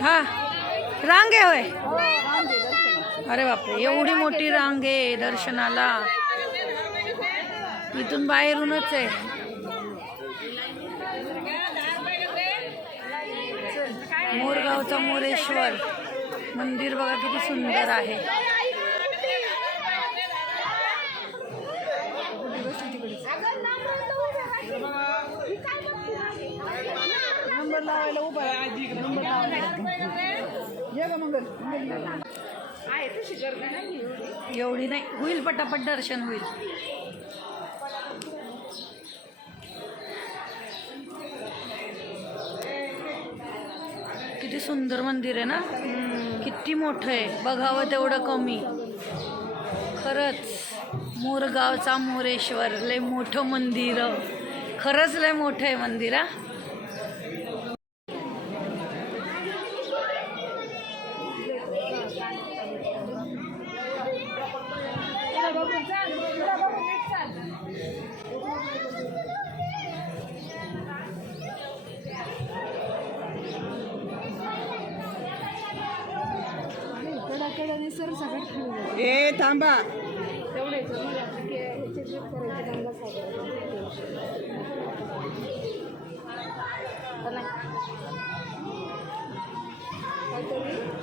हा रांग आहे होय. अरे बापरे, एवढी मोठी रांग आहे दर्शनाला. इथून बाहेरूनच आहे. मोरगावचा मोरेश्वर मंदिर बघा किती सुंदर आहे. नंबर लावायला उभा आहे. नंबर एवढी नाही होईल, पटापट दर्शन होईल. किती सुंदर मंदिर आहे ना. किती मोठं आहे, बघावं तेवढं कमी. खरंच मोरगावचा मोरेश्वर लय मोठं मंदिर. खरंच लय मोठं आहे मंदिर. हा ए थांबा.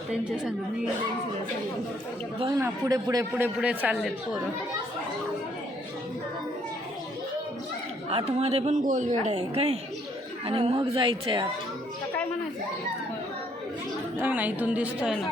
त्यांच्या संग बघ ना, पुढे पुढे पुढे पुढे चाललेत पोरं. आतमध्ये पण गोलवेड आहे काय, आणि मग जायचंय आत. काय म्हणायचं बघ ना, इथून दिसतोय ना.